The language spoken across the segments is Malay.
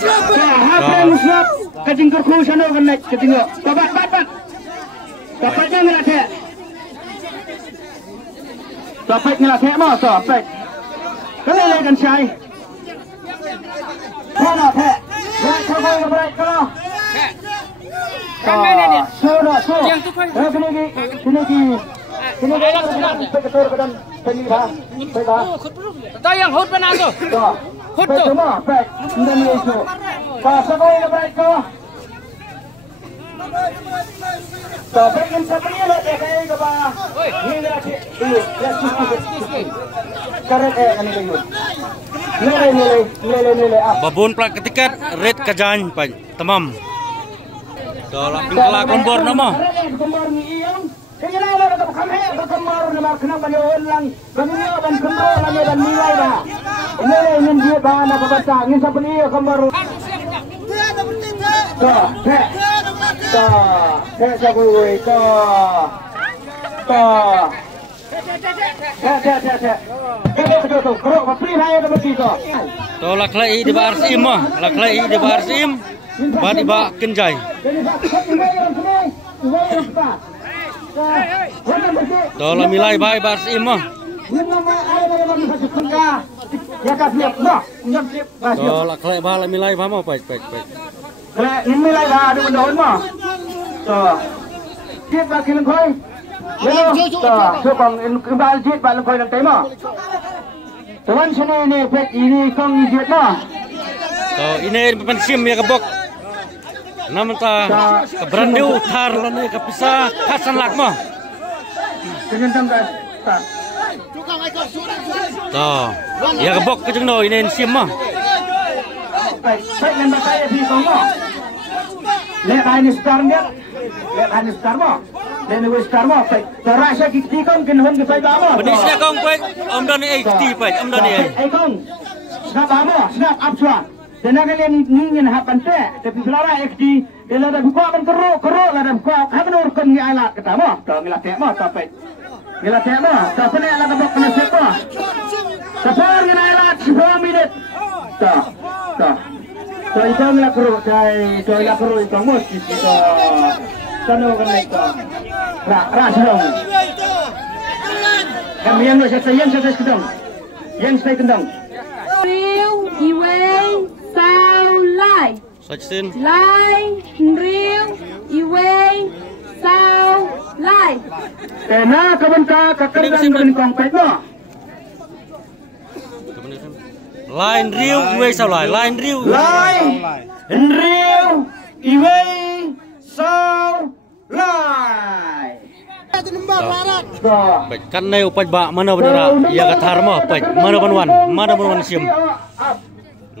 Hapre musnap kajingkur ku sana kan naik kajinggo. Babat. Bapaknya ngelatih. Bapak ngelatih mah bapak. Kalau kan saya. Mana teh? Ya coba mereka. Sudah. Sini betul kedan penira. Tahu yang hut benar tu. Hut tu. Semua baik. Ini itu. Pasal mereka. Tapi kan sebenarnya lagi kayak apa? Ini lagi. Karet kan itu. Nilai. Babon plat ketikat red kajan pan tamam. Dalam pingkala kompor nama. Kompor ni iyang. Kaya na lang ito kami. Bakamaro na makinang panyoon lang. Ganyan ban kontrol lang ban nilay ba. Nilay ng dia ba na babasa. Ngin sa paniyo kamaro. Sa kuy ko. Laklai di bar sim mah, laklai di bar sim, badi ba kenjai. Tola milai bai bar sim mah. Laklai ba milai ba mah baik. Milai ba ada mendaun mah. Kita bakal koi. Sebang kembali jit balik koi nanti mah. Tuan sini ini pek ini kong jit mah. Ini pensim ya kebok. Namun ta keberandiu tar lani kapisa kasan lak mah. Kenyentang kan. Ya kebok kejeng no ini sim mah. Baik dengan saya di kong. Lihat ini sekarang dia. Lihat ini sekarang mah. Dan wis karma baik. Terasa kita kong kenhon kita lama. Benisnya kong baik. Om doni ekti baik. Om doni. Kong. Snap lama. Snap absua. Dan kalian ingin hapan teh. Tapi selara ekti. Dia ada buka kan keruk ada buka. Hapan urkan ni alat kita mah. Dah ngelatih mah sampai. Ngelatih mah. Tapi ni alat apa kena siapa? Sapar ni alat 10 minit. Dah. So itu ngelak keruk. So ngelak keruk itu mus. Itu. Sana kan mereka. Rasidong. Kami yang saya kedong. Yang saya kedong. Riu iway sao lai. Sajsin. Lai riu iway sao lai. Kena kebenta kekerjaan bernikong pekno. Lain riu iwe sao lai. Lain riu iwe sao lai. Baik kan nai upai ba mana bendera ya katar mah baik mana banwan sim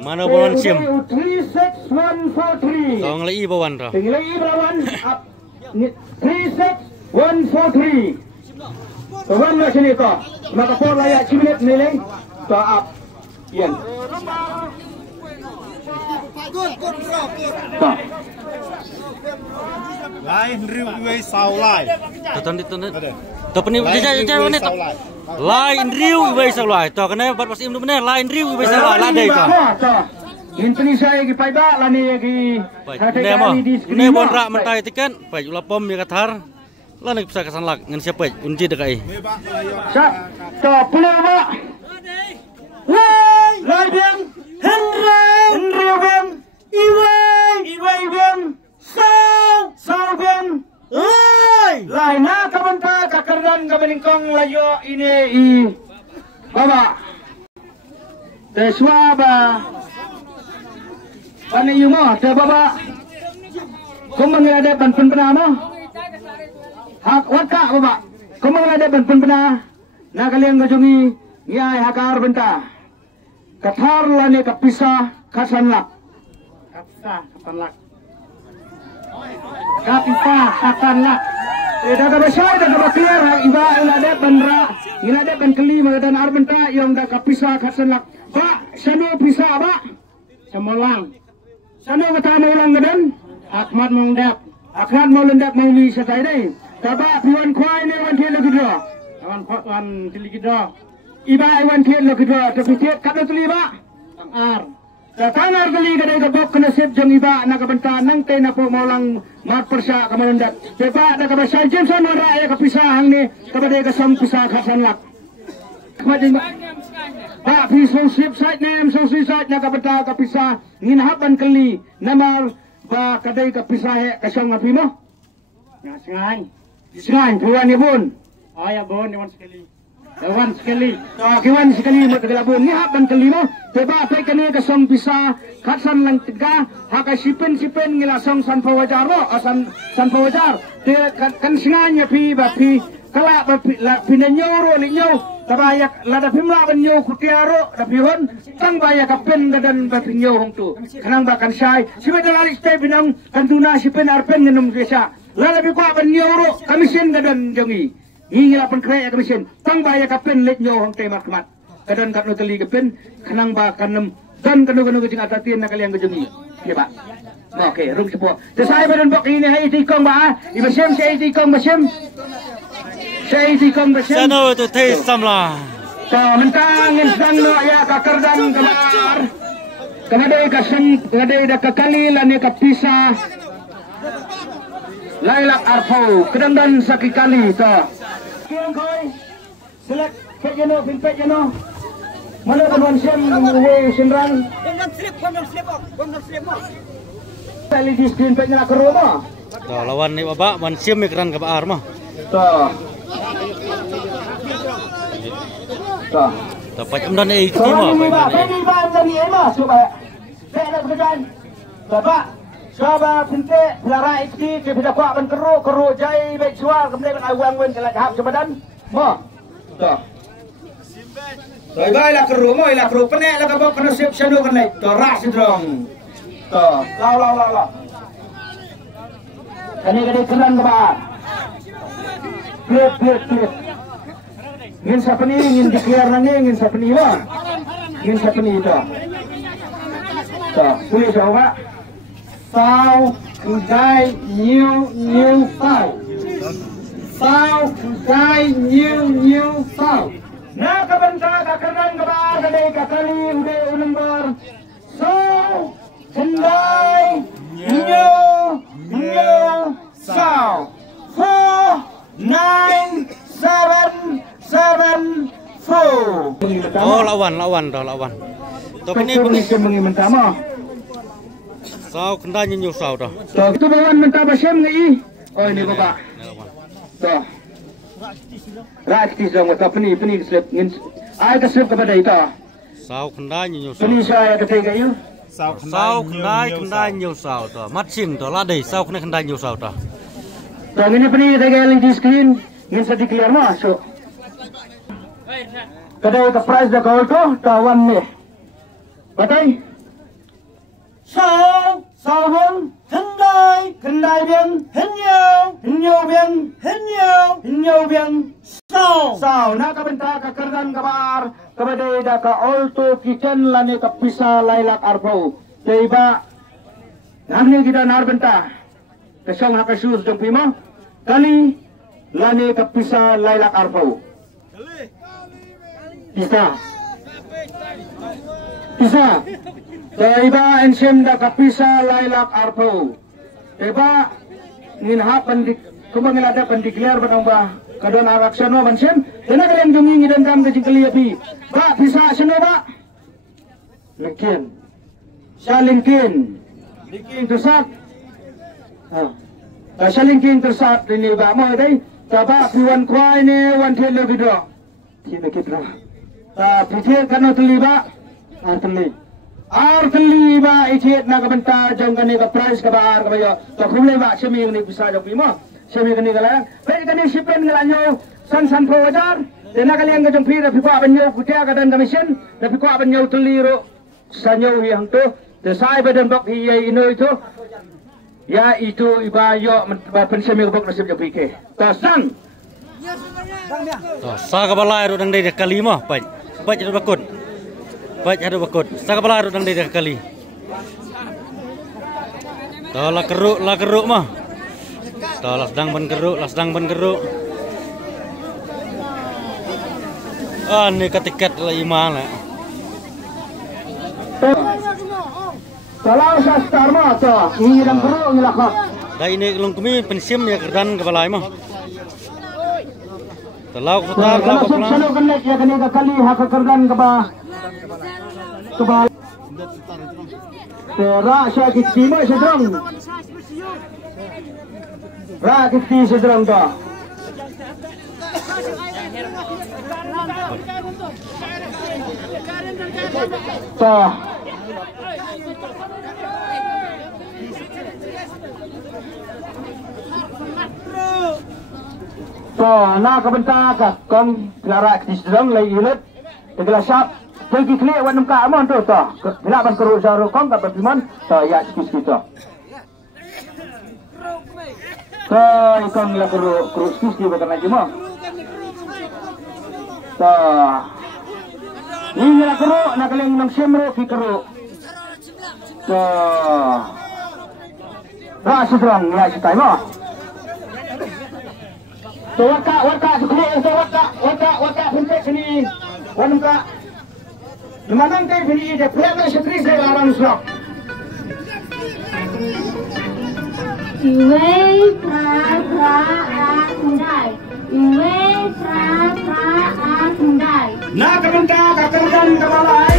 36143 tong lei bawan ra 36143 Tuan lah sini to maka por layak ciminit nilai to up yen Lain riu iwe sao lai. Tadi to pani jajan ni lain riu iwe sao lai to kana bat pas im tu benar lain riu iwe sao lai la dei to Inteni saya gi pai ba lani gi ne mah ne bon ra mentai tikan pai ula pom ya katar la nek bisa kasan lak ngan siapa unji dekai Sat to pulau ba Lai bien Henry bien Iwe bien Sao bien Lai na kabanta kakardan kabalingkong layo ini Baba Teswa ba Pani yumo te baba Kumang ada banpun pena mo Hak waka baba Kumang ada banpun pena Na kalian gajungi Ngiyay hakar benta Kathar lani kapisa kasanlak Kapisa kasanlak Kapisa kasanlak Dah besar dah berkeliar iba ada bandra ada ban kelima dan arbenta yang dah kapisa kasanlak Pak sanu pisa ba Semolang Sanu kata ulang gadan Ahmad mengdap Ahmad mau lendak mau li satai dai Taba piwan kuai ne wan thiet lagi dro wan tili dro Iba wan thiet lagi dro tapi thiet kat tuli ba ar Tangar kali gadai gabok nasib jeng iba nak benta nang te na po maulang mat persya kamalundat. Tepa nak kabasa Jameson ora ya kapisahang ni kabade kasam pisah khasan lak. Kmading ba pisong sip site nem so site nak benta kapisah nginahaban kali namar ba kadai kapisah he kasam ngapi mo. Ya sengai tuan ni bun. Ya bun ni sekali. Kawan sekali. Kawan sekali mo tagalabon ni haban kalimo. Teba pay kani kasong bisa katsan lang tiga haka sipin ngilasong san pawajar mo san pawajar. Te kan singanya pi ba pi kala ba pinanyoro linyo tabayak lada pimla banyo kutiaro da pihon tang baya kapen gadan ba pinyo hongtu. Kanang ba kan syai sibe dalari stay binang kantuna sipin arpen ngenum desa. Lada bi kwa banyoro kamisin gadan jongi. Ingila pun kaya kamisin tang baya kapen let nyo hong temat kemat kadang kat nuteli kapen kanang ba kanem dan kanu kejing atatin nak kalian kejungi ya pak. Oke rum sepo desai badan bok ini hai tikong ba ibasem sei tikong basem sei tikong basem Sano tu teh samla. To mentang sedang no ya kakerdan kemar kemadai kasem kemadai dak kali lane kapisa Lailak arfau kedang sakit kali to kian koi selek pejeno pejeno mana kawan sem we senrang bom slip tali di screen pejena ke rumah To lawan ni baba man sim mikran ka baar mah. To pacam dan ei ti mah ini ban jadi ema supaya saya pekerjaan bapak Coba pinte pelara ikti ke bisa kuat ban keru jai baik suar kemudian ban awang wen kelak hap sebadan mo to bye lah keru mo ila keru penek lah kabok kena siap sadu kan lai to ras sidrong to lau kani keran ke ba plit ngin sapani ngin dikliar nangi ngin sapani wa ngin sapani to tulis apa sao kudai new sao kudai new sao na kabanta kakardan kabar kadai kakali ude number sao kudai new sao 4974 Oh lawan to peni mengimentama sao kenda nyu sao to itu bawan mentah basem ngai oh ini bapak to rakti zong to peni slip ngin ai ka slip kepada itu sao kenda nyu sao peni saya kata kayu sao kenda nyu sao to matching to la dei sao kenda nyu sao to to ini peni kata di screen ngin sa declare masuk kada ka price da call to tawan ni batai sao hon kendai biang henyau biang sao na kabenta ka kerdan kabar kabade da ka alto kitchen lani ka pisa lailak arpau teiba namni kita nar benta kesong ha kasus jong pima kali lani ka pisa lailak arpau Pisa Taiba ensem da kapisa lailak arpo. Taiba nginha pendik kumangilada pendikliar batang ba kadon araksano bansem. Tena kalian jungi ngidan kam ke jingkeli api. Ba pisa seno ba. Lingkin. Salingkin. Lingkin tersat. Salingkin tersat ini ba mo dai. Taba piwan kwai ne wan thelo bidro. Ti mekitra. Ta pithe kano teliba. Arteli ba ichet na kabenta jong kani ka price ka baar ka bayo to khumle ba semi ni bisa jong pimo semi kani kala pe kani sipen ngalanyo san pawajar dena kali ang jong pira pipa banyo kutia ka dan commission da pipa banyo teliro sanyo yang to de sai badan bok hi ino itu ya itu ibayo pen semi bok nasib jong pike to sang to sa ka balai ro dang dei kali mah pai ro bakut baik ada bakut saka pala dang dei kali to la keruk mah to las dang ban keruk ni ketiket la iman la Kalau saya start mah toh, ini dan keruk ni lah kok. Dah ini long kami pensim ya kerdan kepala mah. Telau putar Kalau selalu kena ya kena kali hak kerdan kebal. Terak saya kiti mah sedang. Rak kiti sedang toh. Toh. Toh, nak kebentar kah? Kau larak di sedang lagi ilut. Tegak sap. Pergi klik wan muka amon tu toh. Bila ban keruk jaru kau kat berpiman. Toh, ya sikit-sikit toh. Toh, ikon lah keruk sikit-sikit bukan lagi mah. Toh. Ini lah keruk, nak kalian nang semro fi keruk. Toh. Rak sedang ya sitai mah. So waka sekali so waka puntek sini wanungka lemanang tay bini de plebe setri saya larang slok Iwe pra akundai Iwe pra akundai na kebentar kakerdan kepala